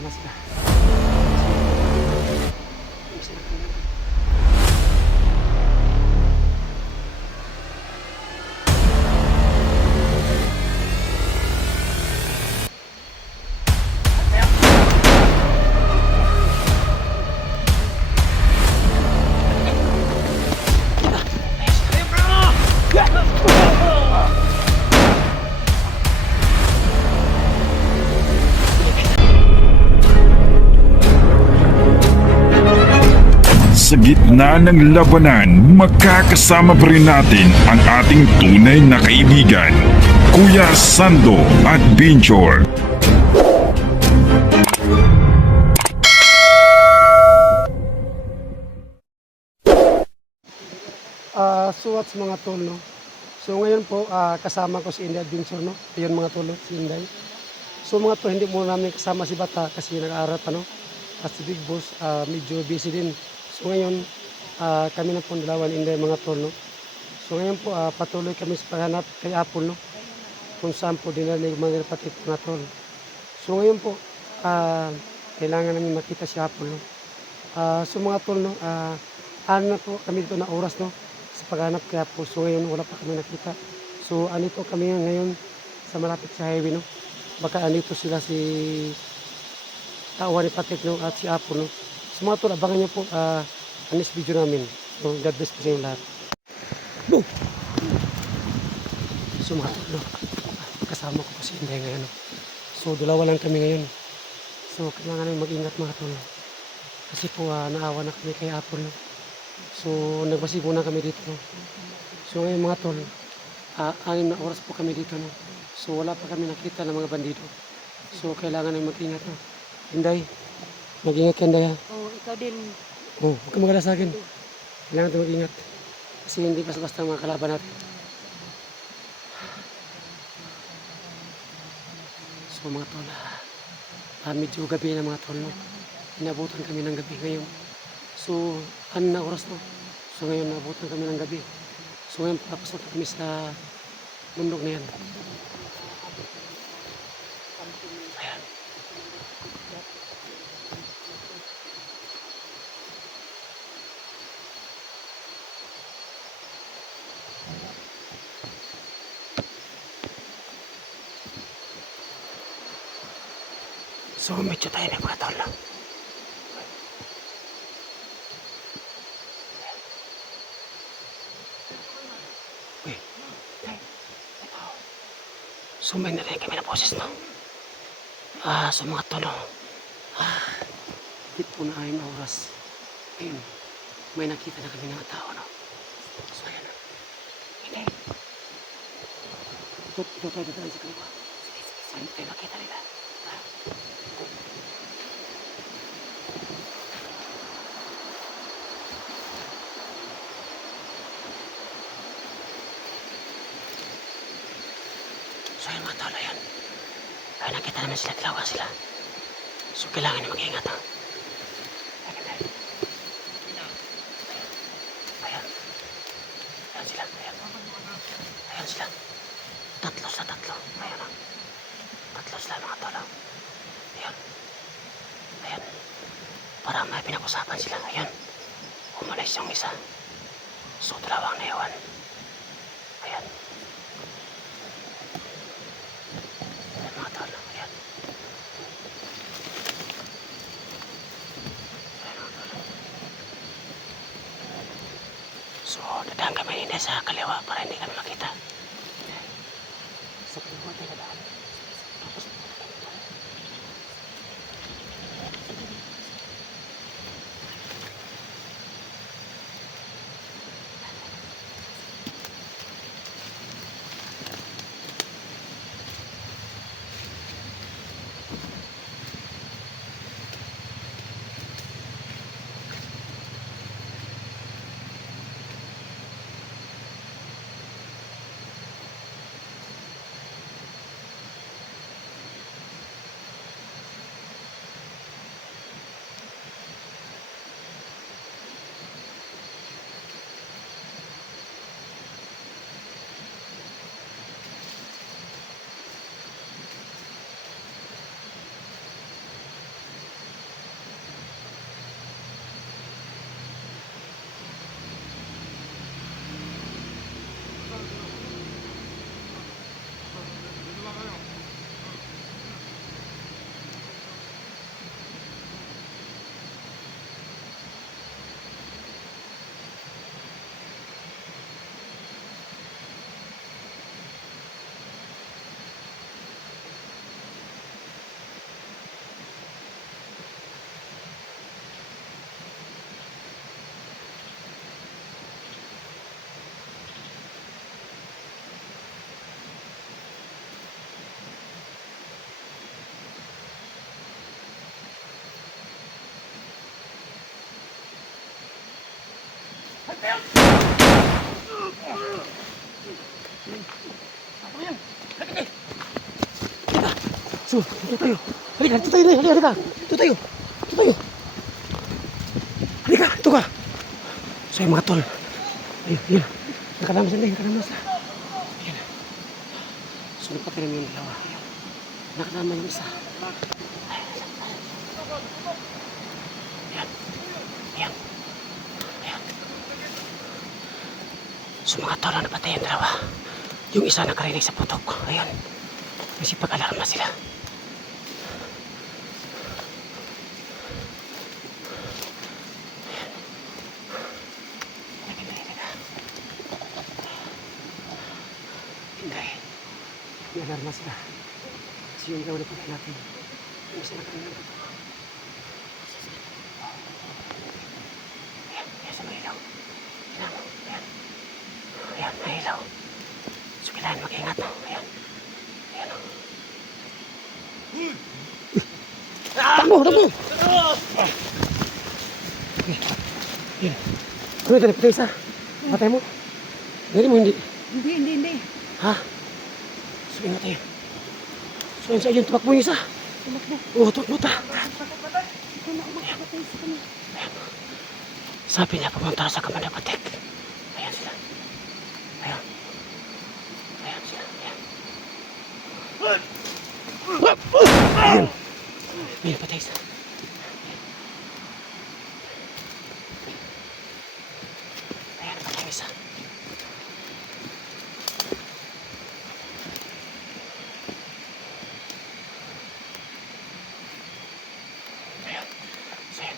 na sila. Sa gitna ng labanan, magkakasama pa rin natin ang ating tunay na kaibigan, Kuya Sando at Binchor. So what's mga tol, no? So ngayon po, kasama ko si Inday Adventure, no? Ayun mga tol, no? Si Inday. So mga tol, hindi muna namin kasama si Bata kasi nag-aaral pa, no? At si Big Boss, medyo busy din. So ngayon, kami na po dalawa ni Inday mga tol, no? So ngayon po, patuloy kami sa paghanap kay Apple, no? Kung saan po dinali mga kapatid mga tol. So ngayon po, kailangan namin makita si Apple, no? So mga tol, no? Ano na po kami dito na oras, no? Sa paghanap kay Apple. So ngayon, wala pa kami nakita. So andito kami ngayon sa malapit sa highway, no? Baka andito sila si Tawa ni Patrick, no? At si Apple, no? So mga tol, abangan nyo po ang next video namin. So God bless po sa inyo lahat. No! So mga tol, no? Kasama ko po si Inday ngayon, no? So dalawa lang kami ngayon. So kailangan namin mag-ingat mga tol, no? Kasi po naawa na kami kay Apple, no? So nagbasi muna kami dito, no? So ngayon mga tol, 6 na oras po kami dito, no? So wala pa kami nakita ng mga bandido. So kailangan namin mag-ingat, no? Inday, mag-ingat ka, Inday, ha? Oh, ikaw din. Oh, huwag ka magala sa akin. Kailangan natin mag-ingat. Kasi hindi basta-basta mga kalaban natin. So mga tol, medyo gabi na mga tol, no? Inabutan kami ng gabi ngayon. So, na oras, no? So ngayon, nabutan kami ng gabi. So ngayon, papasok kami sa bundok na yan. Ayan. So, medyo tayo na mga tol, no? So may narinig kami na boses, no? So mga tolo, higit po na 6 na oras. Ayun, may nakita na kami ng tao, no? So ayan, no? Hindi. Ito tayo sa kaliwa. Ayun tayo makita nila. So ayun mga tolo, ayan. Ayun, nakita naman sila, tilawan sila. So kailangan na mag-ingat, ha? Ayan. Ayan sila, ayan. Ayan sila. Tatlo. Ayan, ha? Tatlo sila mga tolo. Ayan. Ayan. Parang may pinag-usapan sila. Ayan. Umalis yung isa. So dalawang naiwan. Ayan. Ayan mga tolo. Ayan. So, dadaan kami hindi sa kaliwa para hindi kami makita. Sa kaliwa tayo dadaan. Tapos, So, dito tayo. Halika, dito tayo, halika, halika. Dito tayo. Dito tayo. Halika, ito ka. So, yung mga tol. Ayun, ayun. Nakalamas na, nakalamas na. Ayun. So, napatay namin yung dalawa. Ayun. Nakalaman yung isa. Ayan. Ayan. Ayan. So, mga tol, napatay yung dalawa. Yung isa nakarinig sa putok. Ayun. Kasi pag-alarma sila. Hindi. May alarma sila. Kasi yung gawin na natin. Yung isa nakarinig sa putok. Ayan. Ayan sa mga ilaw. Ayan. Ayan. Ayan. May ilaw. So, kailangan mag-ingat. Ayan. Ayan. Takbo! Takbo! Okay. Ayan. Ano ito? Patay isa. Patay mo? Hindi mo hindi. Hindi. Ha? So, ingat tayo. So, yun sa ayun. Tumakbo yung isa. Tumakbo. Oo, tumakbo ta. Ikaw na umakapatay sa kanya. Ayan. Sabi niya, pumunta sa Kamanapatek. Ayan sila. Ayan. Ayan sila. Ayan. Ayan. Ayan, patay isa. Ayan, patay isa. Ayan. So, ayan.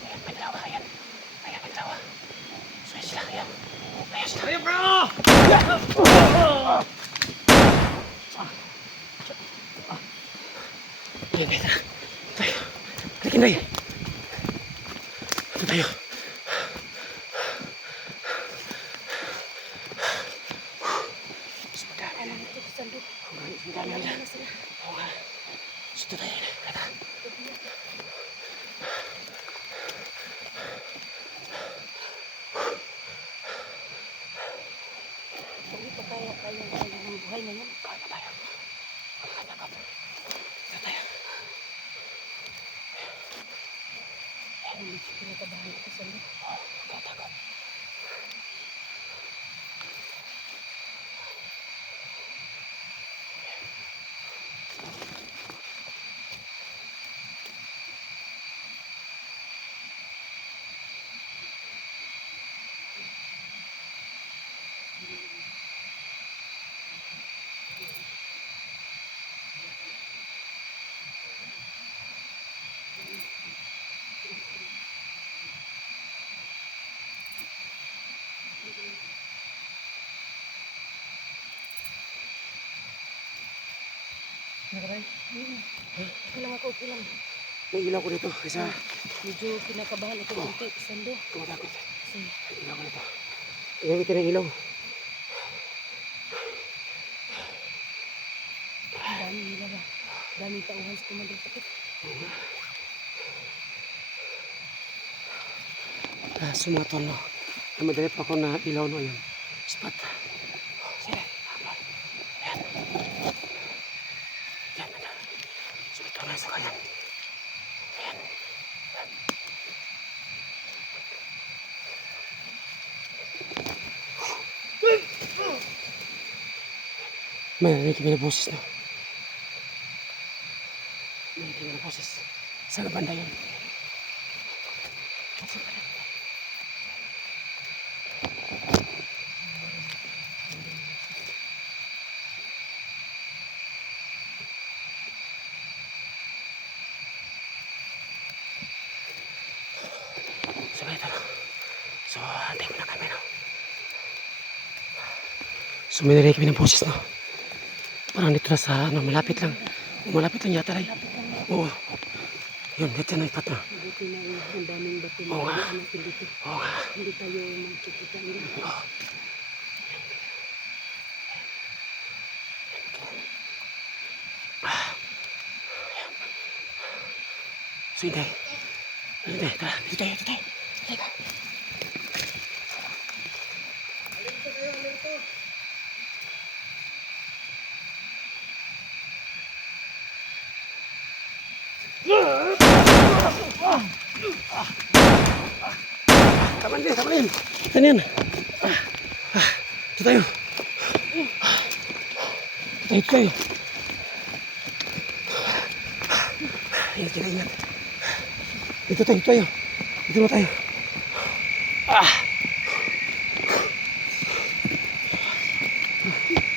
Ayan, may dalawa. Ayan. Ayan, may dalawa. So, ayan sila. Ayan. Ayan sila. Ayan ka! Ayan, ayan. Tayo. Halikin tayo. Ito tayo. Mas madami. Alam ito sa sandok. Ang dami nila. Wala sila. Oo nga. Ito tayo. Halika. Hindi pa kaya tayo ng buhay na yan. Kaya tayo. Halika, takot. Ito tayo. Hindi kinakabahan ito sa sandok. Takot, takot. Nakaray? Kailang ako, kailang. May ilaw ko dito. Isa. Medyo kinakabahan ako konti sa sandok. Tumatakot. Kasi May ilaw ko dito. Tingnan kita ng ilaw. ang daming nila ba? Daming tauhan sa kumandang takot. Sumatol no. Namadali pa ako na ilaw no yun. Spot. Sige. Ayan. Ayan. Ayan. So ito na sa kayan. Ayan. May narinig kami na boses no. May narinig kami na boses. Sa banda yun. So, ito na. So, antay mo na kami, no? So, may narinig kami ng boses, no? Parang dito na sa, ano, malapit lang. Malapit lang yata, rin. Oo. Yun, dito na ipat na. Buti na ang daming bato na Oo nga. natin dito. Oo nga. Hindi tayo magkikita nila. Oo. So, Inday. Inday, tara. Dito tayo, dito tayo. Teka. Tama din, tama din. Saan yan? Ito tayo. Ito tayo. Ingat, ingat, ingat. Ito tayo, ito tayo. Ito na tayo.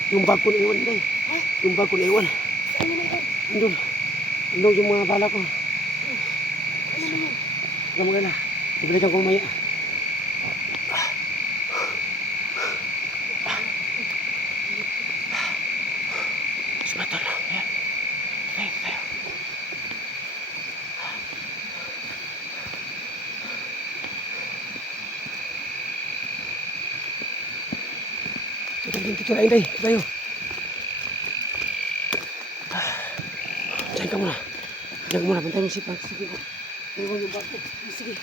Yung bag ko na iwan, Day. Yung bag ko na iwan. Andun. Andun yung mga bala ko. Huwag ka magala. Ibalikan ko mamaya. Sumator. Ayan. Tayo, tayo. Dito tayo, Day. Dito tayo. Diyan ka muna. Diyan ka muna. Bantay mo si Pang. Sige ko. Iwan yung bag ko. Sige.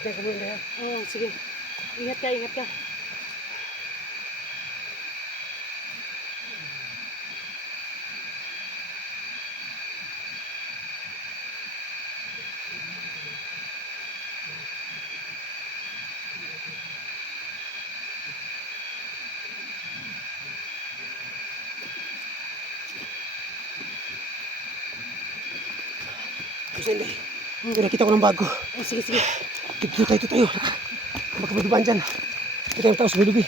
Diyan ka muna, Day. Oo, sige. Ingat ka, ingat ka. Gusto Day. Nakita ko ng bago. Oh, sige, sige. Dito tayo, dito tayo. Baka may dumaan dyan. Dito tayo tao sa bilubi.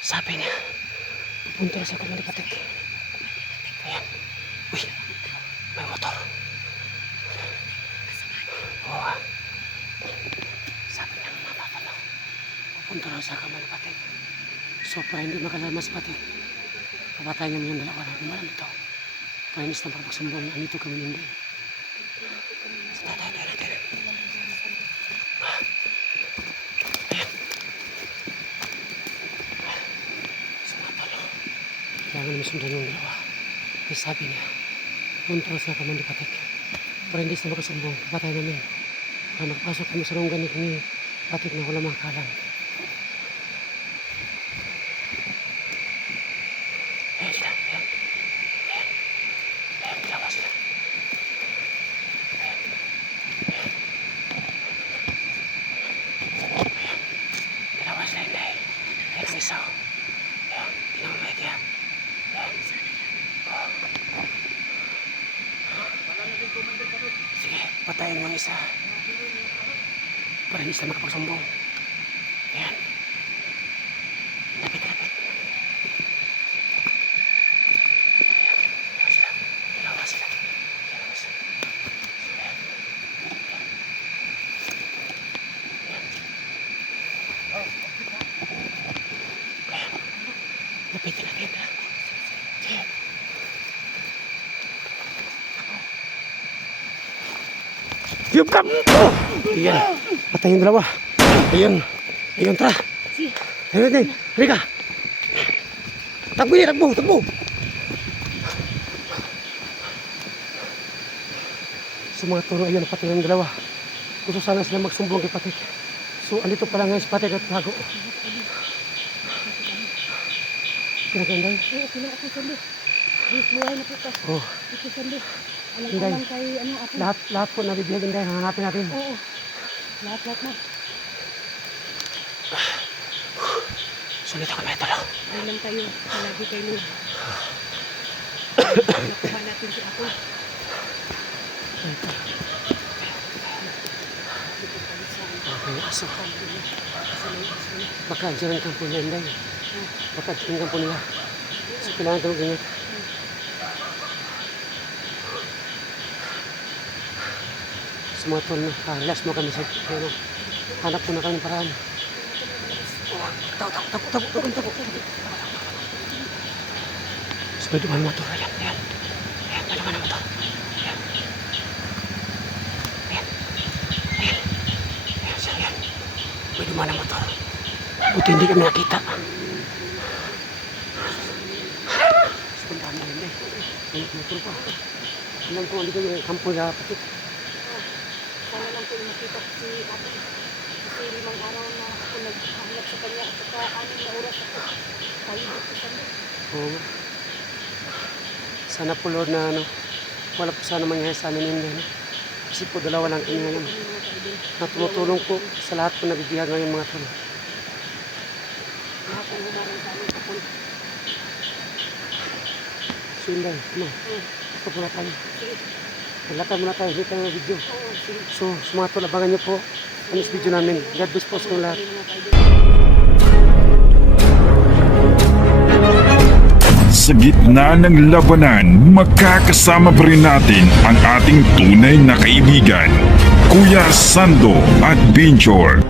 Sabi niya, pupunta sa Kamalipatik. Ayan. Uy, may motor. Oo ah. Sabi niya, mapapalaw. Pupunta raw sa Kamalipatik. So, para hindi makalamas pati. Kapatayan niya yung dalawa na gumalan dito. Painis ng pagpagsumbong. Andito kami hindi. Tayo. Ayan. Sumatalo. Kailangan namin sundan yung dalawa. Kasi sabi niya, punta sa Kamandipatik. Para hindi sila makasumbong. Kapatayan namin. Para magpasok kami sa ronggan ni Patik na wala makalang. Ayan sila. Ayan. Dalawa sila. Dalawa sila, hindi. Ayan ang isa. Ayan. Pinamamay kaya. Sige, patayin mo ang isa. Para hindi sila makapagsumbong. Ayan. Lapit. Dalawa sila. Lapitin natin. Sige. Yup kam! Ayan. Patay yung dalawa. Ayun, tara. Sige. Ayun. Rika. Takbo. Sa mga turo, ayun, patay yung dalawa. Gusto sana sila magsumbong kay Patik. So, andito pala ngayon si Patik at Tago. Kinaganday? Oo, kailan ako sandi. Buhay na po ka. Oh, Ito sandi. Inday. Alam kay ano ako. lahat po nabibigyan din. Hanapin natin. Oo. Lahat na. So, dito kami talo. Ay lang tayo. Palagi kay Lord. Nakuha natin si Apo. Okay, aso. Baka dyan ang kampo niya, Inday. Baka dyan ang kampo nila. So, kailangan ito mag-ingat. Sa mga tol na, relax mo kami sa ano. Hanap ko na kami ng paraan. Takbo. May dumaan na motor. Ayan. May dumaan na motor. Ayan. Ayan. May dumaan na motor. Buti hindi kami nakita. Puntahan mo hindi. May motor pa. Alam ko, hindi kami kampoy na patik. Sana lang po makita ko si ate. Kasi 5 araw na ako naghahanap sa kanya at saka 6 na oras ako. Tayo dito sa kanya. Oo. Sana po Lord na wala po sana mangyayari sa amin hindi. Kasi po dalawa lang kami ngayon. Na tumutulong po sa lahat po nabibigyan ngayon mga tol. Lahat ng humarang sa amin kapon. So Inday, ito po na tayo. Sige. Maglakad muna tayo, hindi tayo ng video. Oo, sige. So, mga tol, abangan nyo po ang next video namin. God bless po sa inyong lahat. Mga kaibigan. Sa gitna ng labanan, magkakasama pa rin natin ang ating tunay na kaibigan, Kuya Sando at Binchor.